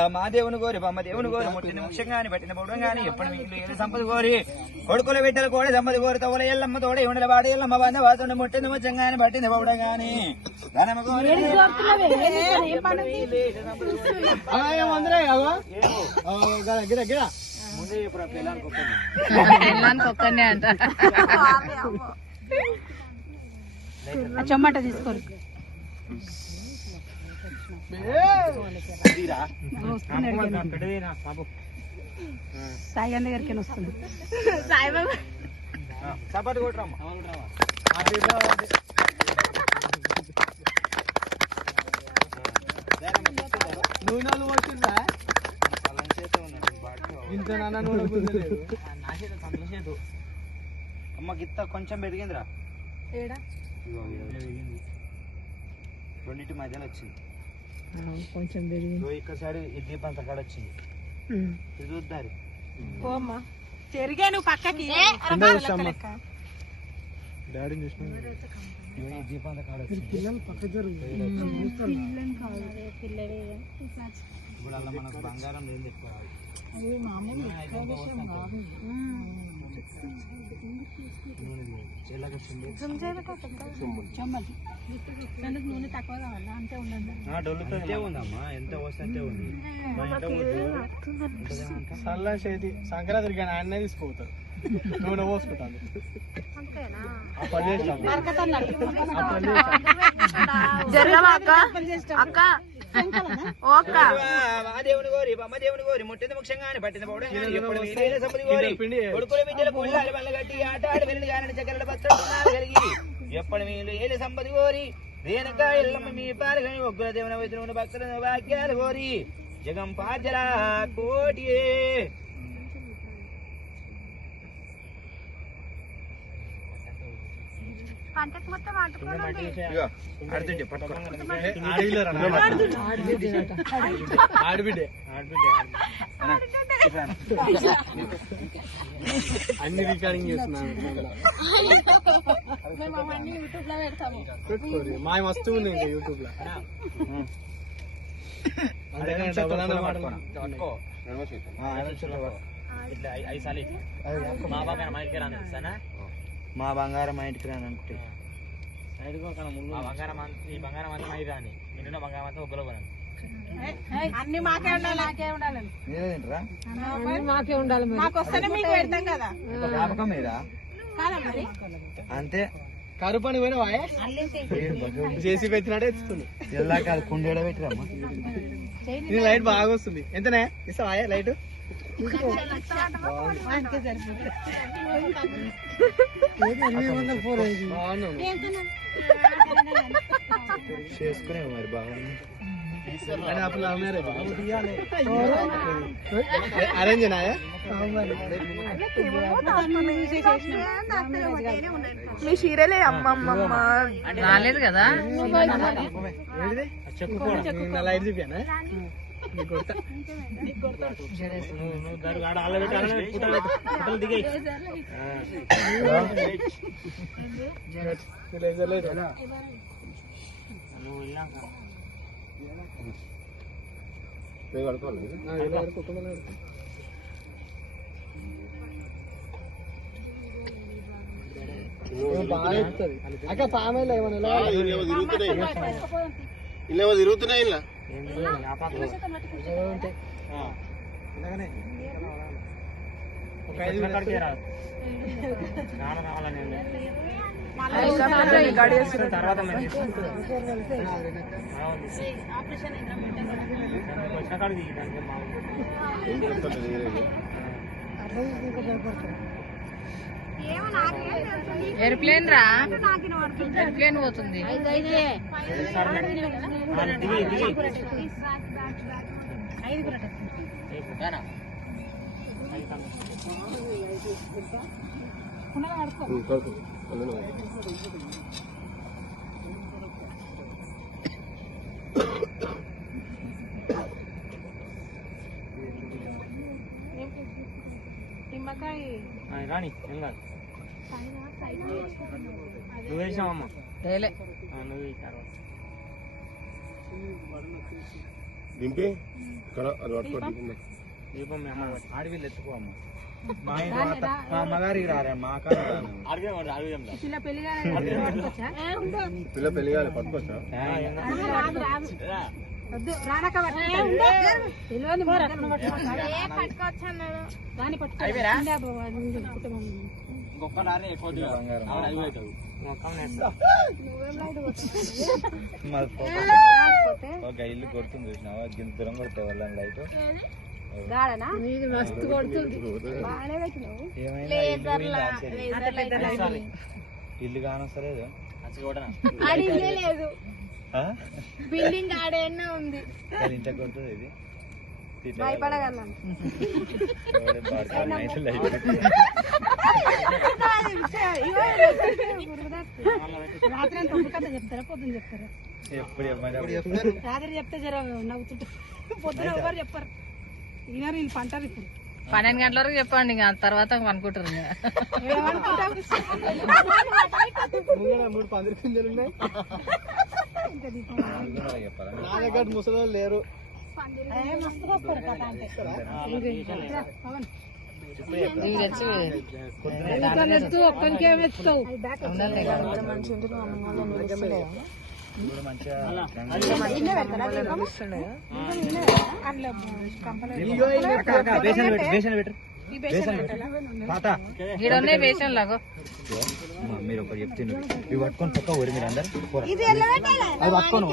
మా దేవుని కోరి బొమ్మ దేవుని కోరి ముట్టిన ముఖ్యం గాని పట్టిన బొడం గాని ఎప్పుడు వీళ్ళు సంపద కోరి కొడుకుల బిడ్డలు కూడా సంపద కోరి తోడ ఎల్లమ్మ తోడ ఉండల వాడి ఎల్లమ్మ బంద వాతుండ ముట్టిన ముఖ్యం గాని పట్టిన బొడం గాని ధనమ కోరి ముందే ఒక్కనే అంట చమ్మట తీసుకోరు సాయి దగ్గరికి వస్తుంది సాయిబాబా చపాటి కొట్టరమ్మా నూనెలు వచ్చిందా ఇంత అమ్మ గిత్త కొంచెం పెరిగిందిరా రెండింటి మధ్యలో వచ్చింది కొంచెం పెరిగింది ఇక్కడ సైడ్ ఈ దీపంత కాడ వచ్చింది ఇది చూద్దారు తిరిగే నువ్వు పక్కకి డాడీ చూసిన దీపంత కాడ పిల్లలు పక్క ఇప్పుడు అలా మనకు బంగారం ఏం తెచ్చుకోవాలి నూనె తక్కువ కావాలా అంతే అంతే ఉందమ్మా ఎంత వస్తే అంతే ఉంది సల్లా చేతి సంక్రాంతికి కానీ ఆయన్నే తీసుకుపోతారు నూనె పోసుకుంటాను దేవుని కోరి బొమ్మ దేవుని కోరి ముట్టిన ముఖ్యంగానే పట్టిన పౌడం కొడుకుల బిడ్డల పుల్లాలి బల్ల కట్టి ఆట ఆడి వెళ్ళి కానీ చక్కెర పత్రాలు కలిగి ఎప్పటి మీరు ఏలి సంపది కోరి దేనక ఎల్లమ్మ మీ పాలగని ఒగ్గుల దేవుని వైద్యుని భక్తులను వాక్యాలు కోరి జగం పాజల కోటి అన్ని రికార్డింగ్ చేస్తున్నాను మా మస్తు ఉంది ఇంకా యూట్యూబ్ లో మా బంగారం మా ఇంటికి రాని అనుకుంటే అన్ని మాకే ఉండాలి మాకే ఉండాలి మాకు వస్తేనే మీకు పెడతాం కదా మీరా అంతే కరువు పని పోయినా చేసి పెట్టినట్టే ఇస్తుంది ఎలా కాదు కుండేడ పెట్టిరమ్మా ఇది లైట్ బాగా వస్తుంది ఎంతనే ఇస్తావా లైట్ చేసుకునే మరి బాగుంది అరేంజ్ మీ చీరలే అమ్మమ్మ రాలేదు కదా లైట్ చూపానా అక్క పామైల్ ఏమన్నా ఇలా తిరుగుతున్నాయి ఇలా తర్వాత ఎయిర్ప్లేన్ రా ఎయిర్ప్లేన్ పోతుంది నిమ్మకాయ రాణి ఏం కాదు నువ్వు వేసావమ్మా తేలే నువ్వు తర్వాత దింపి ఇక్కడ అది పట్టుకోండి దీపం మీ అమ్మ పట్టు. ఆడవిల్లు ఎత్తుకోమ్మ మా అమ్మగారికి రారా మా కాదు పిల్ల పెళ్లి కాలే పట్టుకోవచ్చా ఒక ఇల్లు కొడుతుంది చూసినావా గింత దూరం కొడతావు వాళ్ళని లైట్ ఇల్లు కానొస్తలేదు లేదు బిల్డింగ్ ఆడేనా ఉంది ఇంత కొడుతుంది ఇది భయపడగలను రాత్రి చెప్తారా పొద్దున చెప్తారా ఎప్పుడు రాత్రి చెప్తే జర నవ్వుతుంటారు పొద్దున ఎవరు చెప్పరు ఈయన వీళ్ళు పంటారు ఇప్పుడు 12 గంటల వరకు చెప్పండి ఇంకా తర్వాత అనుకుంటారు ముందుగా 3 పందిరి పిందెలు ఉన్నాయి నా దగ్గర ముసలి వాళ్ళు లేరు ఈడొన్నాయి వేషం లాగో మీరు ఒకటి చెప్తున్నారు ఇవి పట్టుకొని పక్క ఊరి మీరు అందరు ఇది ఎలా పెట్టాలి అది పట్టుకోను